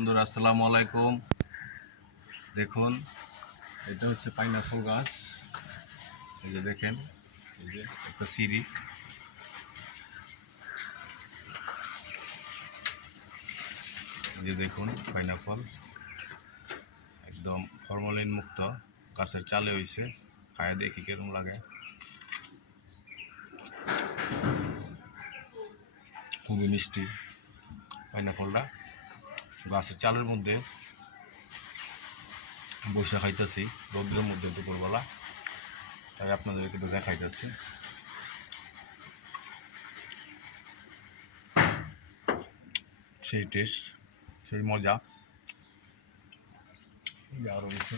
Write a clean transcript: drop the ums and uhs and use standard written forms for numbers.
বন্ধুরা আসসালামু আলাইকুম। দেখুন, এটা হচ্ছে পাইনাপল গাছ। এই যে দেখেন, এই যে একটা সিঁড়ি। এই যে দেখুন পাইনাপল একদম ফরমালিন মুক্ত, গাছের চালে হয়েছে। খায় দেখি কিরকম লাগে। খুবই মিষ্টি পাইনাপলটা। গাছের চালের মধ্যে বসে খাইতেছি রৌদ্রের মধ্যে দুপুরবেলা, তাই আপনাদেরকে তো দেখাইতেছি। সেই টেস্ট, সেই মজা আরও কিছু।